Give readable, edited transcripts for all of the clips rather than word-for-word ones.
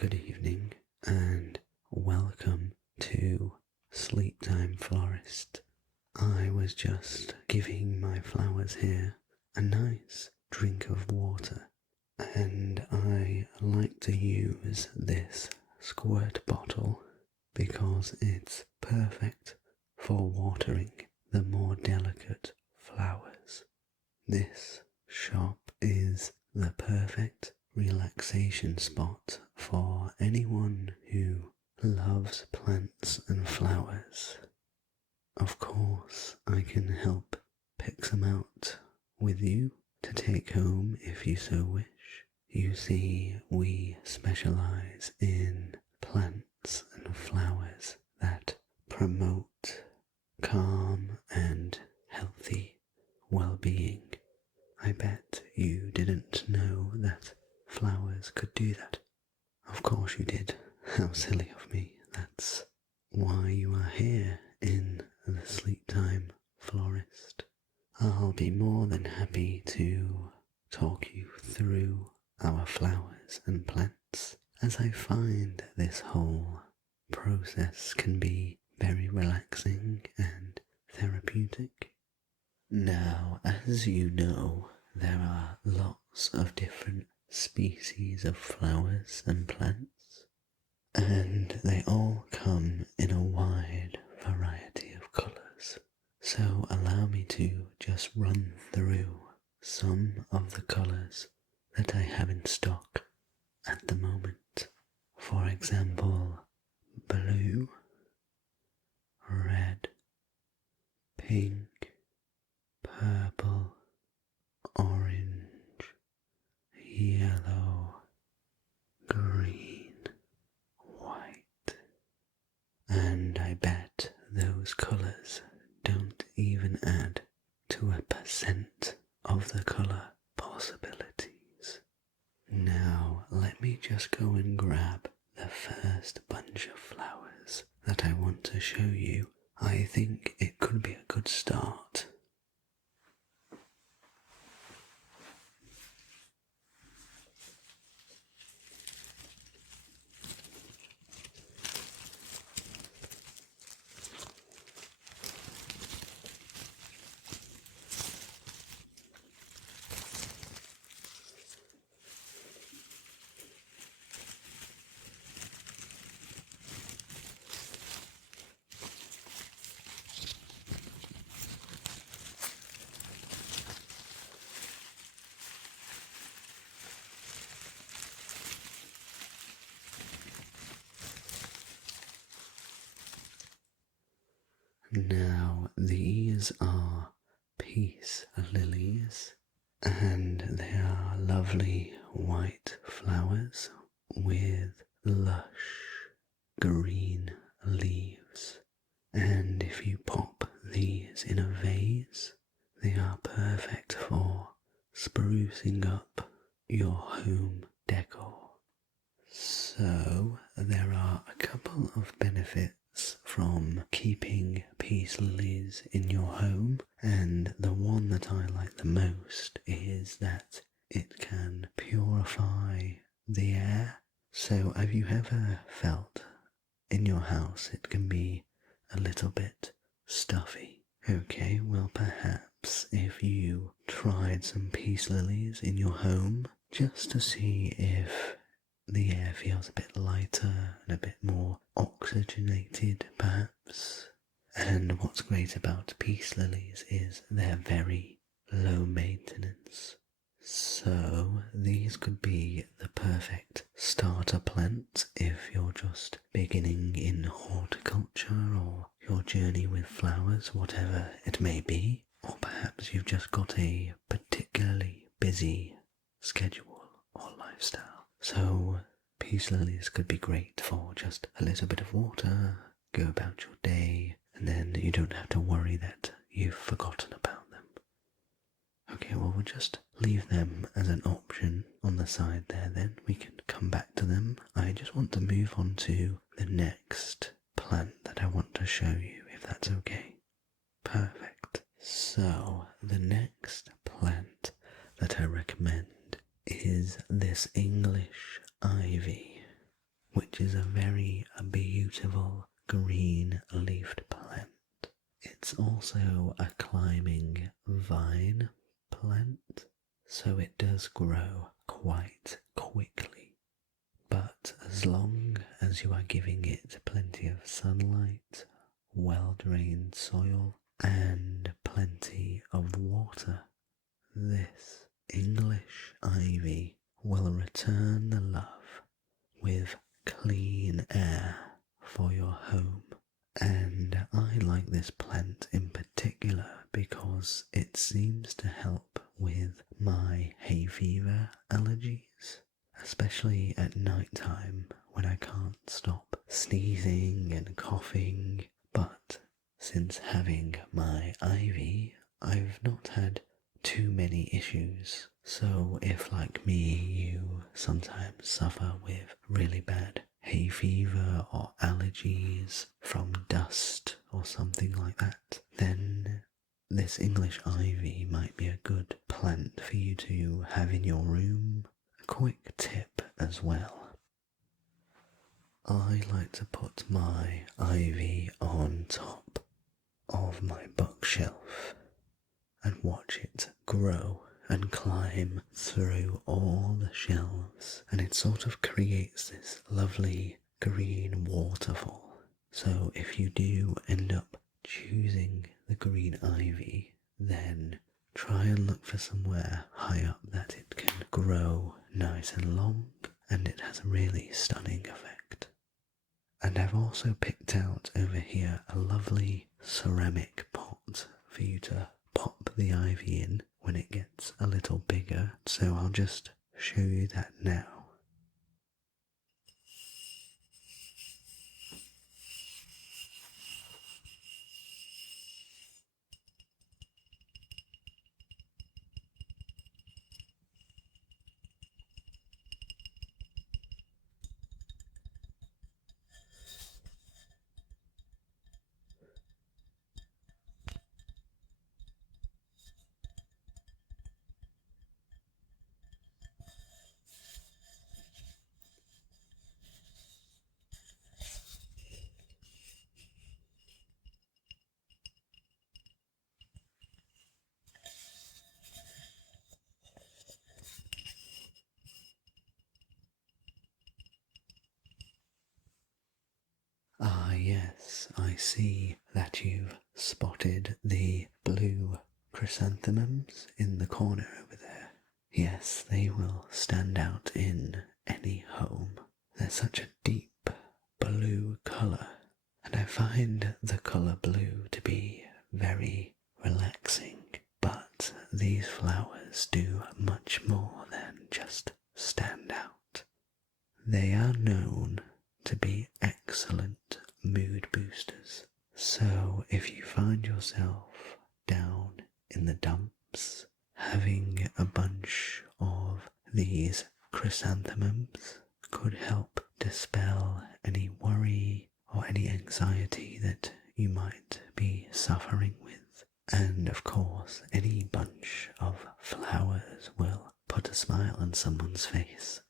good evening, and welcome to Sleep Time Florist. I was just giving my flowers here a nice drink of water, and I like to use this squirt bottle because it's perfect for watering the more delicate flowers. This shop is the perfect relaxation spot for anyone who loves plants and flowers. Of course, I can help pick some out with you to take home if you so wish. You see, we specialize in plants and flowers that promote calm and healthy well-being. I bet you didn't know that flowers could do that. Of course you did. How silly of me. That's why you are here in the Sleep Time Florist. I'll be more than happy to talk you through our flowers and plants, as I find this whole process can be very relaxing and therapeutic. Now, as you know, there are lots of different species of flowers and plants, and they all come in a wide variety of colours. So allow me to just run through some of the colours that I have in stock at the moment. For example, blue, red, pink, purple, orange, yellow, green, white, and I bet those colours don't even add to 1% of the colour possibilities. Now let me just go and grab the first bunch of flowers that I want to show you. I think it could be a good start. Now these are peace lilies, and they are lovely white flowers with lush green leaves, and if you pop these in a vase, they are perfect for sprucing up your home decor. So there are a couple of benefits from keeping peace lilies in your home, and the one that I like the most is that it can purify the air. So have you ever felt in your house it can be a little bit stuffy? Okay, well perhaps if you tried some peace lilies in your home just to see if the air feels a bit lighter and a bit more oxygenated perhaps. And what's great about peace lilies is they're very low maintenance. So these could be the perfect starter plant if you're just beginning in horticulture or your journey with flowers, whatever it may be. Or perhaps you've just got a particularly busy schedule or lifestyle. So peace lilies could be great for just a little bit of water, go about your day, and then you don't have to worry that you've forgotten about them. Okay, well we'll just leave them as an option on the side there then. We can come back to them. I just want to move on to the next plant that I want to show you, if that's okay. Perfect. So the next plant that I recommend is this English ivy. which is a very beautiful green leafed plant. It's also a climbing vine plant, so it does grow quite quickly. But as long as you are giving it plenty of sunlight, well-drained soil, and plenty of water, this English ivy will return the love with clean air for your home. And I like this plant in particular because it seems to help with my hay fever allergies, especially at night time when I can't stop sneezing and coughing. But since having my ivy, I've not had too many issues. So if, like me, you sometimes suffer with really bad hay fever or allergies from dust or something like that, then this English ivy might be a good plant for you to have in your room. A quick tip as well. I like to put my ivy on top of my bookshelf and watch it grow and climb through all the shelves, and it sort of creates this lovely green waterfall. So if you do end up choosing the green ivy, then try and look for somewhere high up that it can grow nice and long, and it has a really stunning effect. And I've also picked out over here a lovely ceramic pot for you to pop the ivy in when it gets a little bigger, so I'll just show you that now. Ah yes, I see that you've spotted the blue chrysanthemums in the corner over there. Yes, they will stand out in any home. They're such a deep blue colour, and I find the colour blue to be very relaxing. But these flowers do much more than just stand out. They are known to be excellent mood boosters. So if you find yourself down in the dumps, having a bunch of these chrysanthemums could help dispel any worry or any anxiety that you might be suffering with. And of course, any bunch of flowers will put a smile on someone's face.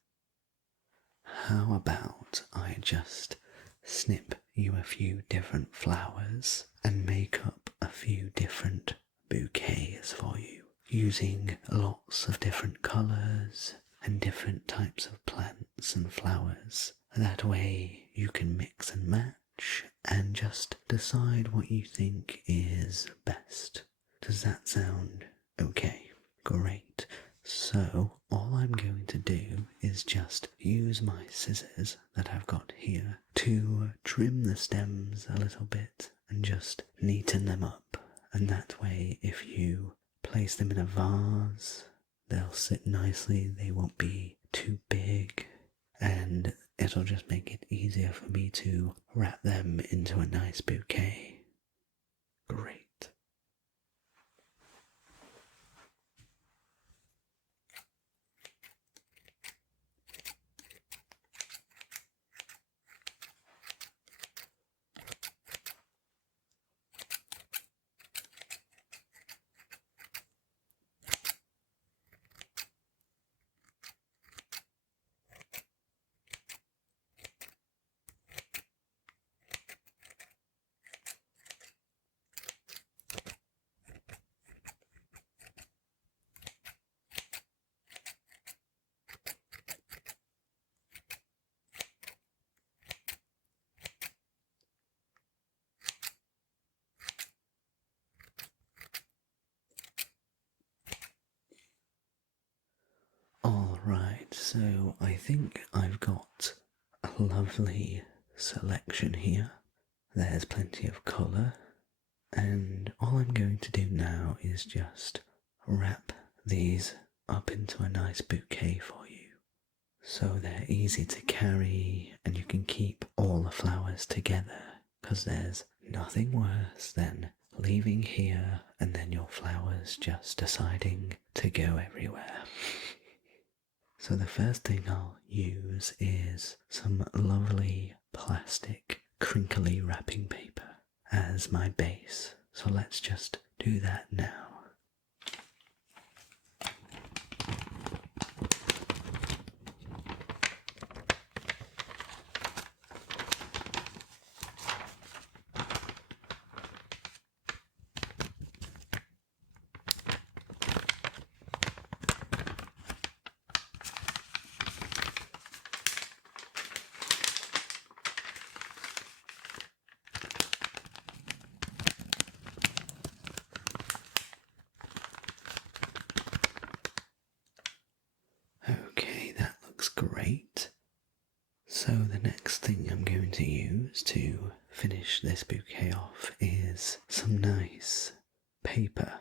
How about I just snip you a few different flowers and make up a few different bouquets for you, using lots of different colours and different types of plants and flowers. That way you can mix and match and just decide what you think is best. Does that sound okay? Great. So all I'm going to do is just use my scissors that I've got here to trim the stems a little bit and just neaten them up. And that way, if you place them in a vase, they'll sit nicely, they won't be too big, and it'll just make it easier for me to wrap them into a nice bouquet. Great. So I think I've got a lovely selection here. There's plenty of colour, and all I'm going to do now is just wrap these up into a nice bouquet for you. So they're easy to carry and you can keep all the flowers together, because there's nothing worse than leaving here and then your flowers just deciding to go everywhere. So the first thing I'll use is some lovely plastic crinkly wrapping paper as my base. So let's just do that now. Okay, that looks great. So the next thing I'm going to use to finish this bouquet off is some nice paper,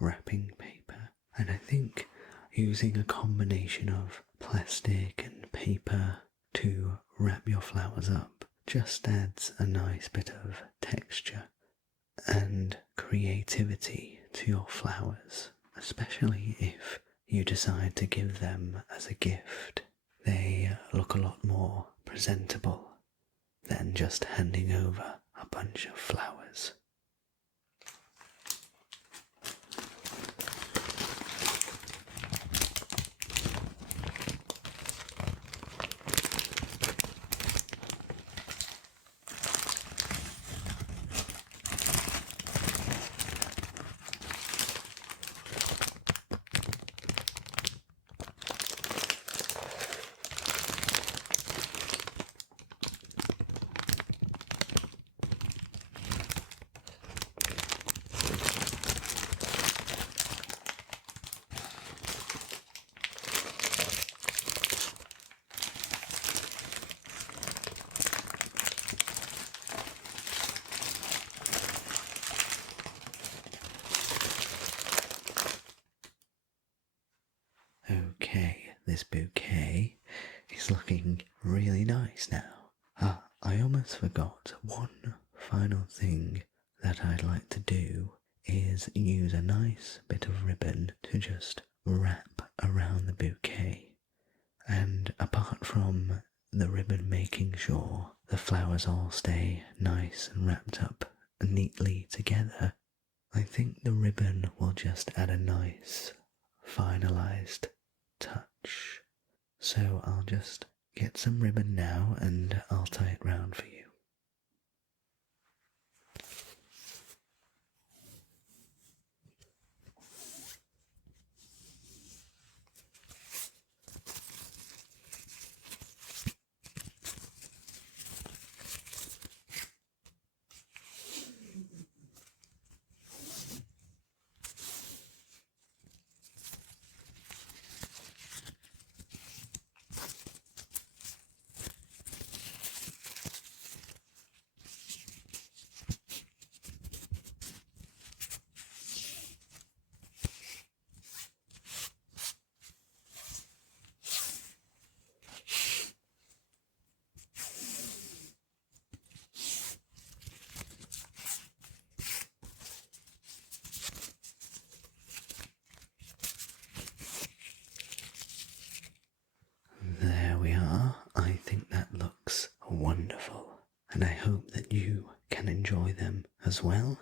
wrapping paper. And I think using a combination of plastic and paper to wrap your flowers up just adds a nice bit of texture and creativity to your flowers, especially if you decide to give them as a gift. They look a lot more presentable than just handing over a bunch of flowers. Okay, this bouquet is looking really nice now. I almost forgot one final thing that I'd like to do is use a nice bit of ribbon to just wrap around the bouquet. And apart from the ribbon making sure the flowers all stay nice and wrapped up neatly together, I think the ribbon will just add a nice finalized touch. So I'll just get some ribbon now and I'll tie it round for you. There we are. I think that looks wonderful, and I hope that you can enjoy them as well.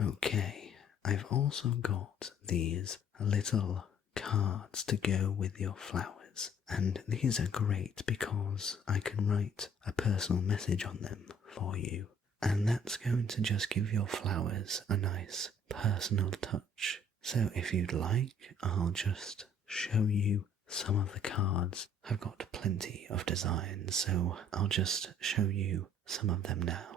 Okay, I've also got these little cards to go with your flowers, and these are great because I can write a personal message on them for you, and that's going to just give your flowers a nice personal touch. So if you'd like, I'll just show you some of the cards. I've got plenty of designs, so I'll just show you some of them now.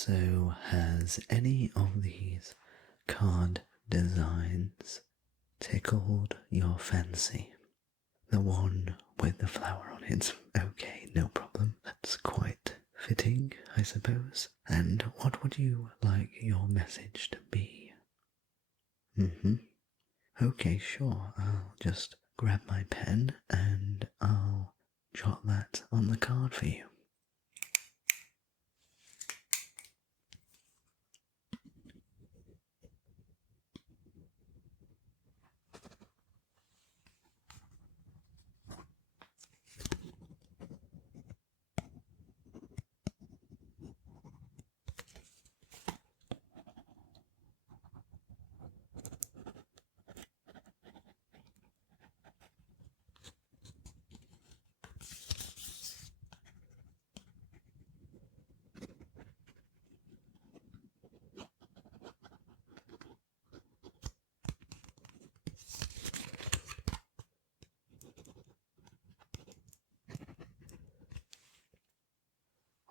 So, has any of these card designs tickled your fancy? The one with the flower on it. Okay, no problem. That's quite fitting, I suppose. And what would you like your message to be? Okay, sure. I'll just grab my pen and I'll jot that on the card for you.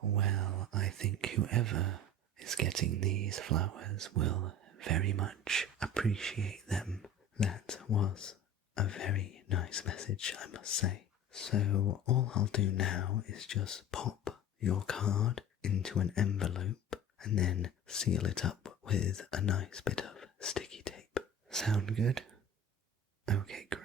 Well, I think whoever is getting these flowers will very much appreciate them. That was a very nice message, I must say. So all I'll do now is just pop your card into an envelope and then seal it up with a nice bit of sticky tape. Sound good? Okay, great.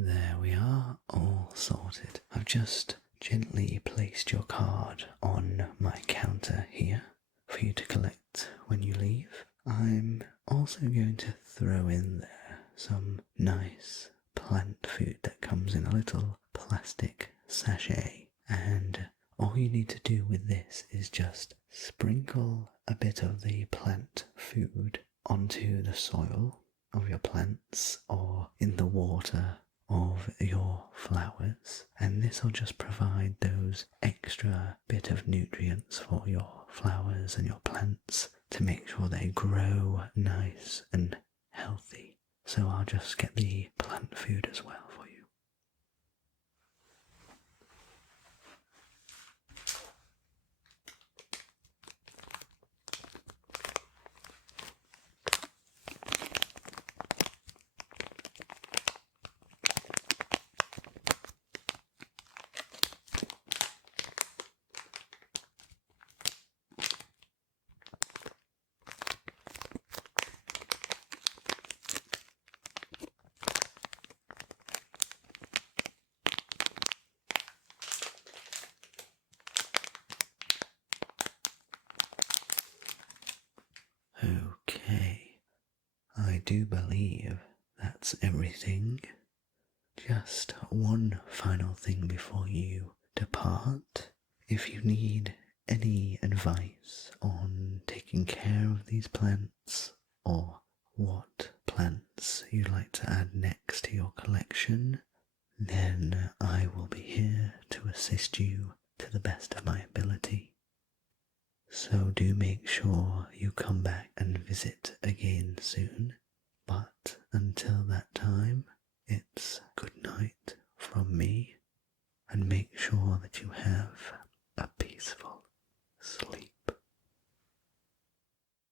There we are, all sorted. I've just gently placed your card on my counter here for you to collect when you leave. I'm also going to throw in there some nice plant food that comes in a little plastic sachet, and all you need to do with this is just sprinkle a bit of the plant food onto the soil of your plants or in the water of your flowers, and this will just provide those extra bit of nutrients for your flowers and your plants to make sure they grow nice and healthy. So I'll just get the plant food as well for you. Okay, I do believe that's everything. Just one final thing before you depart. If you need any advice on taking care of these plants or what plants you'd like to add next to your collection, then I will be here to assist you to the best of my ability. So do make sure you come back and visit again soon. But until that time, it's good night from me, and make sure that you have a peaceful sleep.